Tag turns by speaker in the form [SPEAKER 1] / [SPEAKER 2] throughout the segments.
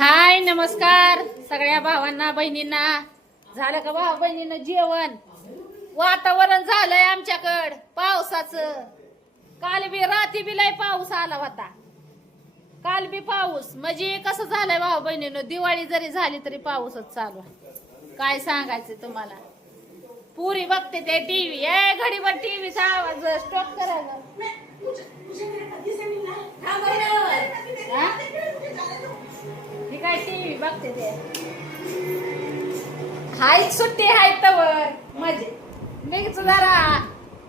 [SPEAKER 1] हाय नमस्कार. सगळ्या भावांना बहिणींना. झालं का भाऊ बहिणीनं जेवण? वातावरण झालंय आमच्याकड पावसाचं. काल बी राती बी लय पाऊस आला होता. काल बी पाऊस. म्हणजे कसं झालंय भाऊ बहिणीनं दिवाळी जरी झाली तरी पाऊसच चालू आहे. काय सांगायचं तुम्हाला? पुरी बघते ते टीव्ही. ए घडीभर टीव्हीचा आवाज स्टॉप करायला. काय टीव्ही बघते ते. हाय सुट्टी हाय तवर. मजे. मीच जरा.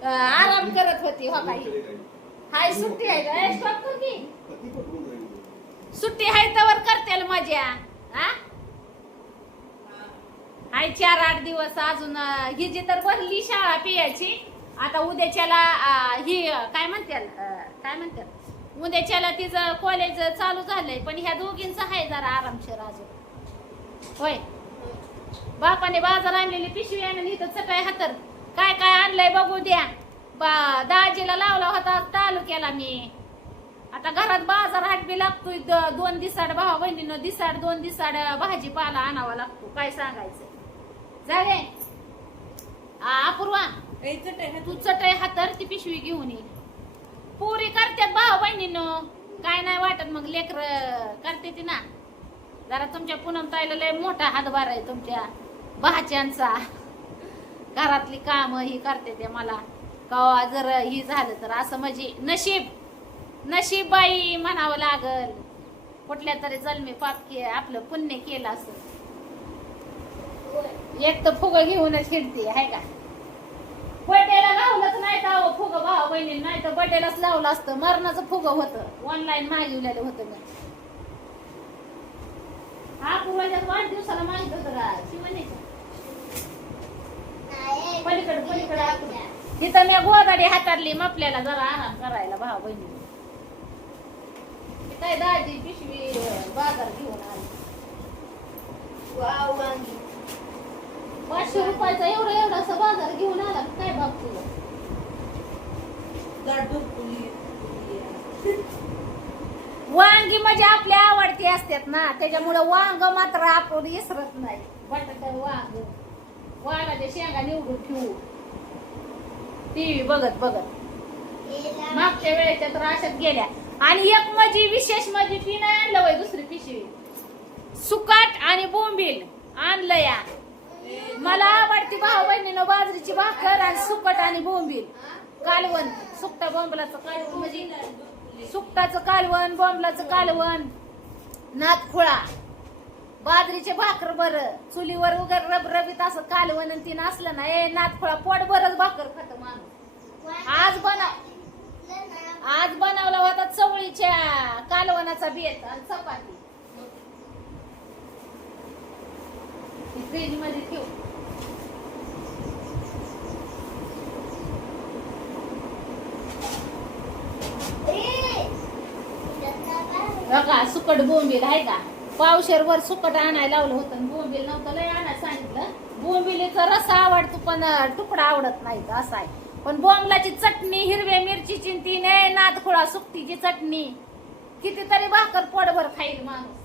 [SPEAKER 1] आराम करत होती हो काही हाय सुट्टी आहे कर की. सुट्टी हाय तवर करते मजा हा हाय चार आठ दिवस अजून अं, ही जी तर भरली शाळा पियाची आता उद्याच्याला ही काय म्हणतात काय म्हणतात उद्याच्याला तिचं कॉलेज चालू झालंय पण ह्या दोघींचं आहे जरा आरामशीर अजून. होय. बापाने बाजार आणलेली पिशवी आणून इथं चटाई हातर. काय काय आणलंय बघू द्या. बा दाजीला लावला होता तालुक्याला मी. आता घरात बाजार हाट बी लागतोय दोन दिसाड भावा बहिणीनं दिसाड दोन दिसाड भाजीपाला आणावा लागतो. काय सांगायचं? जावे. अपूर्वा. तू चटई हातर ती पिशवी घेऊन ये. पुरी करतात भाऊ बहिणीनं. काय नाही वाटत मग लेकर करते ती ना. जरा तुमच्या पुनम ताईला लय मोठा हातभार आहे तुमच्या भाच्यांचा. घरातली काम ही करते ते मला. कवा जर ही झालं तर असं म्हणजे नशीब. नशीब बाई म्हणावं लागल. कुठल्या तरी जन्मी पाप के आपलं पुण्य केलं असं. एक तर फुग घेऊनच खेळते आहे का? लावलंच नाही का अहो फुग भाऊ बहिणी नाही तर बर्थडेलाच लावलं असतं. मरणाचं फुग होतं. ऑनलाईन मागवलेलं होतं मी हा पूर्वाच्यात वाढदिवसाला मागितलं का? शिवनेच्या पलीकडे पलीकडे तिथं मी गोदाडी हातारली आपल्याला जरा आराम करायला भाऊ बहिणी. काय दाजी पिशवी बाजार घेऊन आली. पाचशे रुपयाचा एवढा एवढासा बाजार घेऊन आला काय बाप तुला? वांगी म्हणजे आपल्या आवडती असतात ना त्याच्यामुळं वांग मात्र आपण विसरत नाही. बटाटा वांग? वांगाच्या शेंगा निवडून ठेवू. टीव्ही बघत बघत. मागच्या वेळेच्या तर अशात गेल्या. आणि एक म्हणजे विशेष मजी ती नाही आणलं वय दुसरी पिशवी. सुकाट आणि बोंबील आणलं या. मला आवडती भाऊ बहिणीनं बाजरीची भाकर आणि सुकट आणि बोंबील. कालवण. सुकटा बोंबलाचं कालवण म्हणजे सुकटाचं कालवण बोंबलाचं कालवण. नातखुळा. बाजरीचे भाकर बर. चुलीवर वगैरे रबरबीत असं कालवण आणि तिनं असलं ना ए नातखुळा पोट बरच भाकर खात माणूस. आज बनाव आज बनवला होता चवळीच्या कालवणाचा बेत आणि चपाती. फ्रीजमध्ये ठेव. बघा सुकट बोंबील आहे का? पावशेरवर सुकट आणायला लावलं होतं आणि बोंबील नव्हतं. लय आणायला सांगितलं. बोंबिलीचा रस आवडतो पण तुकडा आवडत नाही असं आहे. पण बोंबलाची चटणी हिरव्या मिरचीची ती ने नादखुळा सुकटीची चटणी. कितीतरी भाकर पोटभर खाईल माणूस.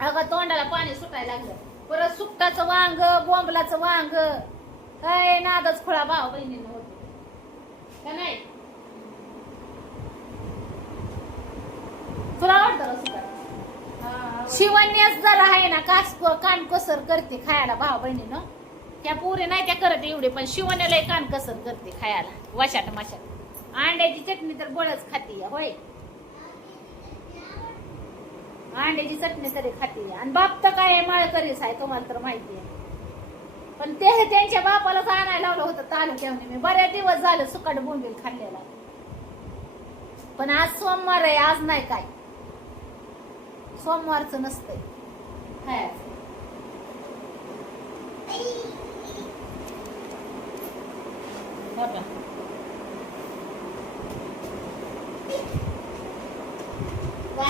[SPEAKER 1] अगं तोंडाला पाणी सुटायला लागलं. परत सुकटाचं वांग बोंबलाचं वांग. काय नादच खुळा भाव बहिणीनं होतो. का नाही? तुला आवडतं शिवण्यास जरा आहे ना कास कान कसर करते खायला भाव बहिणीनं त्या पुरे नाही त्या करत एवढे पण शिवण्याला कान कसर करते खायला वशाट माशाट अंड्याची चटणी तर बळच खाते होय. अंड्याची चटणी तरी खाते. आणि बाप तर काय माळ करीस आहे तुम्हाला तर माहिती आहे. पण ते त्यांच्या बापालाच आणायला लावलं होतं तालुक्यामध्ये. मी बऱ्याच दिवस झालं सुकट बोंबील खाल्लेला. पण आज सोमवार आहे आज नाही काय. सोमवारचं नसतंय. खायचं बघा.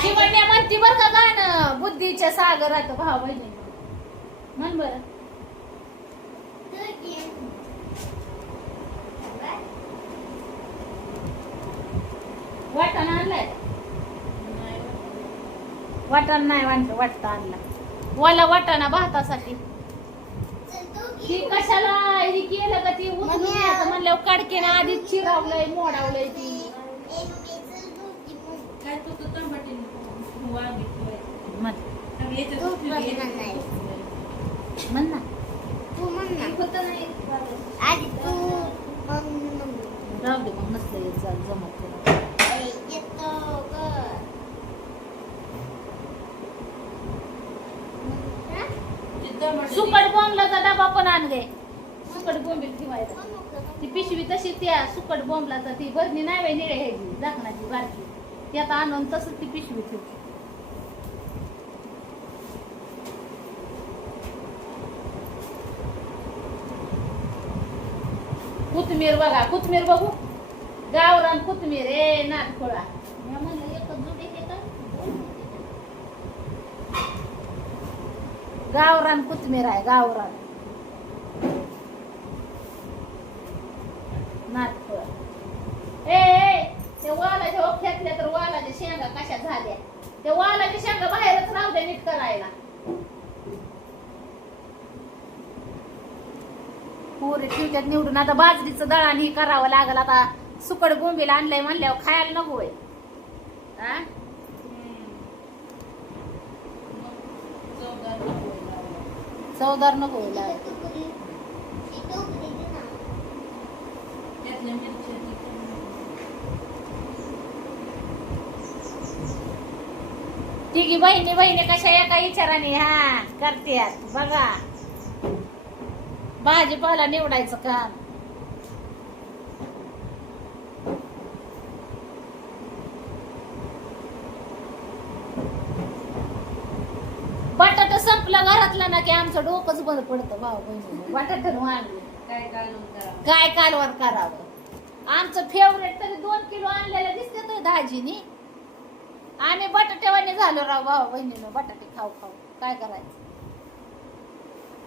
[SPEAKER 1] शिवण्या म्हणती बर का गाणं बुद्धीच्या सागरात भाव बहिणी. म्हण बर. वाटाणा नाही वाटलं वाटतं आणला वाला वाटाणा भातासाठी ती कशाला ही केलं का ती उचलून. घ्यायचं म्हणल्यावर काडकीनं आधीच चिरावलंय मोडावलंय ती
[SPEAKER 2] काय तू तर वांगी.
[SPEAKER 1] म्हण ना
[SPEAKER 3] तू म्हण ना
[SPEAKER 1] होतं नाही
[SPEAKER 3] आधी तू
[SPEAKER 1] राहू दे मग नसलं जमत तुला.
[SPEAKER 3] येतो ग
[SPEAKER 2] ते टमाटे
[SPEAKER 1] सुकट बोंबलाचा डबा पण आण गे सुकट बोंबील ठेवायचा. ती पिशवी तशी त्या सुकट बोंबलाचा ती भरणी नाही बाई निळे ह्याची झाकणाची बारकी. ती आता आणून तसंच ती पिशवी ठेवते. कोथमीर बघा कोथमीर बघू. गावरान कोथमीर ए नागखोळा मी म्हणलं एकच जुडी हे का? गावरान कोथमीर आहे गावरान. नागखोळा ए ते वालाच्या ओख्यातल्या तर वालाच्या शेंगा कशा झाल्या? ते वालाच्या शेंगा बाहेरच राहू दे नीट करायला. पुरे ठेवत्यात निवडून. आता बाजरीचं दळण ही करावं लागल. आता सुकड गोंबीला आणलंय म्हणल्यावर खायला नको आहे हा?
[SPEAKER 2] चवदार नको लावायला.
[SPEAKER 1] चवदार नको
[SPEAKER 2] ते
[SPEAKER 1] तिघी बहिणी बहिणी कशा एका विचाराने हा करत्यात बघा. भाजीपाला निवडायचं काम. संपलं घरातलं ना की आमचं डोकंच बंद पडतं भाऊ बहिणी. बटाटा वाढले
[SPEAKER 2] काय कालवण करावं.
[SPEAKER 1] काय कालवण करावं? आमचं फेवरेट तरी दोन किलो आणलेलं दिसते तर दाजीनी. आम्ही बटाटेवाने झालो राव भाऊ बहिणीनं बटाटे खाऊ खाऊ. काय करायचं?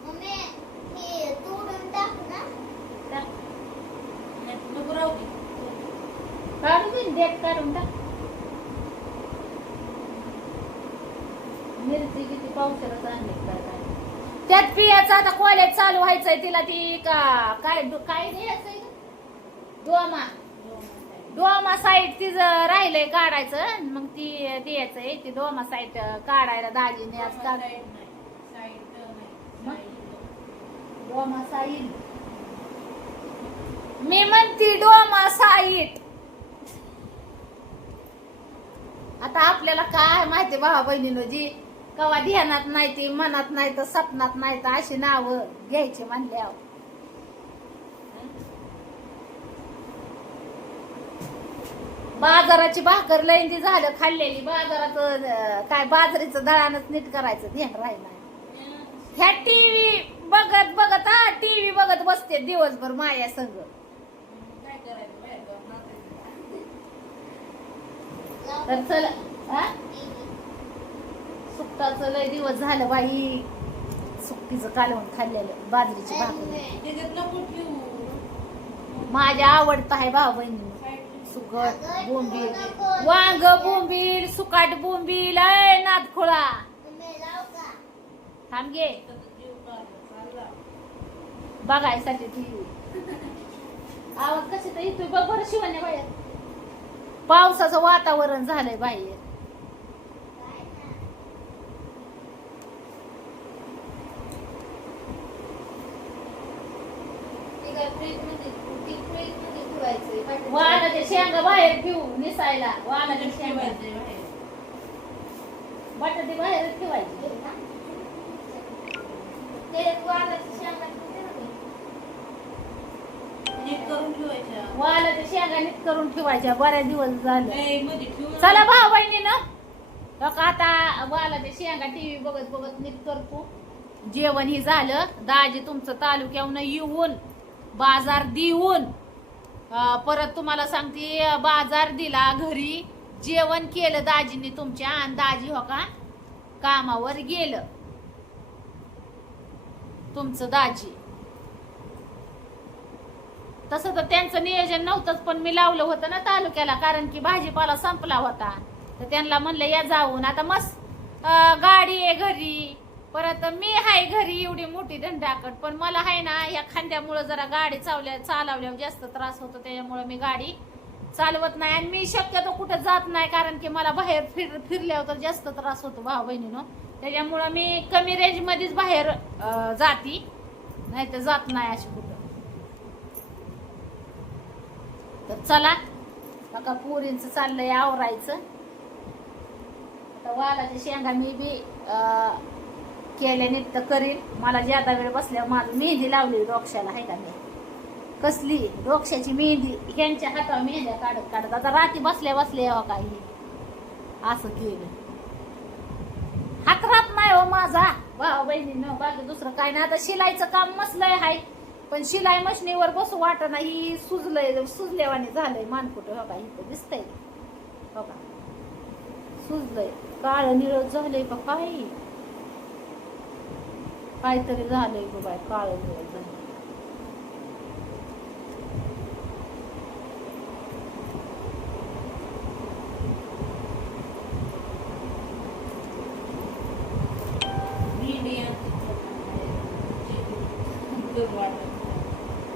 [SPEAKER 3] मम्मी हे तोडून टाक ना.
[SPEAKER 2] नाही, नको राहू दे.
[SPEAKER 1] काढून दे देठ काढून टाक. मिरची किती काय काय? त्यात पियाचं आता कॉलेज चालू व्हायचंय तिला ती का काय काय द्यायचंय डोमा. डोमा साईट तिचं राहिलंय काढायचं मग ती द्यायचंय ती डोमा साईट काढायला दाजीने आज काढ
[SPEAKER 2] साईड. साईड? साईड.
[SPEAKER 1] डोमा साईट मी म्हणती डोमा साईट आता आपल्याला काय माहिती भावा बहिणीनं जी? कवा ध्यानात नाही ती मनात नाही तर सपनात नाही तर अशी नाव घ्यायची म्हणल्यावर. बाजाराची भाकर लैंदी झालं खाल्लेली बाजारात काय बाजरीचं दळानच नीट करायचं ध्यान राहिलं ह्या टीव्ही बघत बघत हा टीव्ही बघत बसते दिवसभर माया संग. तर चला हा? सुट्टाचं लय दिवस झालं बाई. सुट्टीचं कालवण खाल्लेलं बाजरीची भाकर. माझ्या आवडतं आहे भाऊ बहिणी. सुकट बोंबील. वांग बोंबील सुकाट बोंबील अय नादखोळा. थांब घे. बघायसाठी टीव्ही आवाज कशी तर येतोय? बघ बरं शिवण्या बाहेर पावसाचं वातावरण झालंय बाहेर वालाच्या शेंगा बाहेर ठेवू निसायला. वालाच्या शेंगा.
[SPEAKER 2] ठेवायचं बाहेर.
[SPEAKER 1] बटाटे बाहेर ठेवायचे.
[SPEAKER 2] नीट करून ठेवायच्या.
[SPEAKER 1] वालाच्या शेंगा नीट करून ठेवायच्या. बऱ्याच दिवस झाले.
[SPEAKER 2] नाही, मध्ये ठेवू
[SPEAKER 1] चला. भाऊ बहिणीनं. बघा आता वालाच्या शेंगा टीव्ही बघत बघत नीट करतो. जेवण ही झालं. दाजी तुमचं तालुक्याहून येऊन बाजार देऊन परत तुम्हाला सांगते बाजार दिला घरी जेवण केलं दाजीने तुमच्या आणि दाजी हो का कामावर गेलं. तुमचं दाजी. तसं तर त्यांचं नियोजन नव्हतंच पण मी लावलं होतं ना तालुक्याला कारण की भाजीपाला संपला होता. तर त्यांना म्हणलं या जाऊन आता मस्त गाडी आहे घरी. परत मी आहे घरी एवढी मोठी दंडाकड पण मला आहे ना या खांद्यामुळं जरा गाडी चावल्या चालवल्यावर जास्त त्रास होतो त्याच्यामुळं मी गाडी चालवत नाही. आणि मी शक्यतो कुठं जात नाही कारण की मला बाहेर फिर फिरल्यावर तर जास्त त्रास होतो भाऊ बहिणीनं. त्याच्यामुळं मी कमी रेंजमध्येच बाहेर जाती नाही तर जात नाही अशी कुठं. तर चला बघा पोरींचं चाललंय आवरायचं. आता वालाच्या शेंगा मी बी केल्याने तर करील. मला ज्यादा वेळ बसल्यावर माझं मेहंदी लावली डोक्याला आहे का मी कसली? डोक्याची मेहंदी ह्यांच्या हातावर मेहंद्या काढत काढत आता राती बसल्या बसल्या हो काही असं केलं. हात राहत नाही हो माझा. भाऊ न बाकी दुसरं काय नाही. आता शिलाईचं काम मसलंय हाय. पण शिलाई मशनीवर बसू वाट नाही. सुजलंय सुजल्यावाने झालंय मानकुट हो का? इथं दिसतंय. हो का? सुजलंय. काळ निळ झालंय का काही काहीतरी झालंय गो बाय काळ निळ झालंय.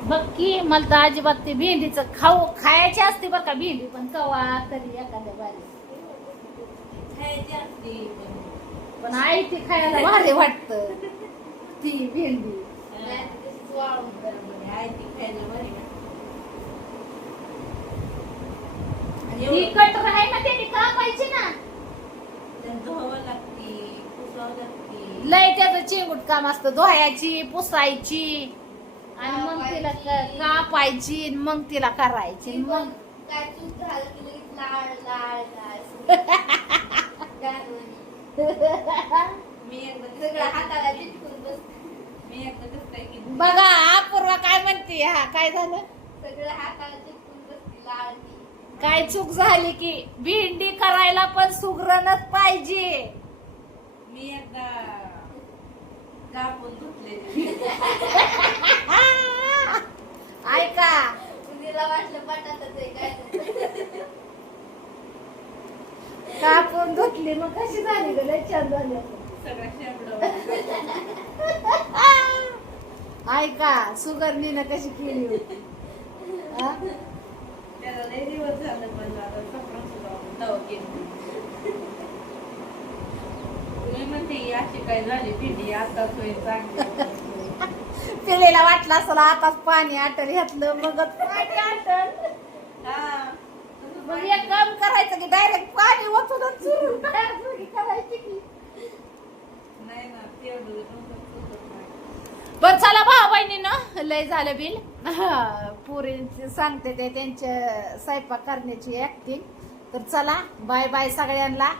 [SPEAKER 1] बघ की मला तर अजिबात ते भेंडीचं खाऊ खायची असते बरं का भेंडी पण कवा तरी एखाद्या बारी पण आई ती खायला भारी वाटत. ती भेंडी. ती कटर आहे ना त्याने कापायची ना. लय त्याचं चिंगूट काम असतं धुवायची पुसायची. आणि मग तिला क- कापायची आणि मग तिला करायची. मग
[SPEAKER 3] काय चूक झालं की लगेच लाळ लाळ लाळ. सगळं हाताला चिटकून बसते
[SPEAKER 1] बघा अपूर्वा काय म्हणते हा काय झालं?
[SPEAKER 3] सगळं
[SPEAKER 1] काय चूक झाली की? भेंडी करायला पण सुगरणच पाहिजे.
[SPEAKER 2] मी एकदा कापून धुतले.
[SPEAKER 1] ऐका.
[SPEAKER 3] तिला वाटलं बटाटाच आहे काय?
[SPEAKER 1] कापून धुतली मग कशी झाली ग? लय छान झाली.
[SPEAKER 2] सगळं शेपडं
[SPEAKER 1] ऐका कशी केली होती. हा?
[SPEAKER 2] केली मी ही आता सोय चांगली
[SPEAKER 1] पिलेला वाटलं असं आताच पाणी आटल घातलं मग पाणी आटल. मग एक काम करायचं की डायरेक्ट पाणी ओतून चुरून करायची की.
[SPEAKER 2] नाही ना तेवढं नव्हतं सुचत नाही.
[SPEAKER 1] बर चला भाऊ बहिणीनं लय झालं बिल. पुरी सांगते ते त्यांच्या स्वयंपाक करण्याची ऍक्टिंग तर चला बाय बाय सगळ्यांना.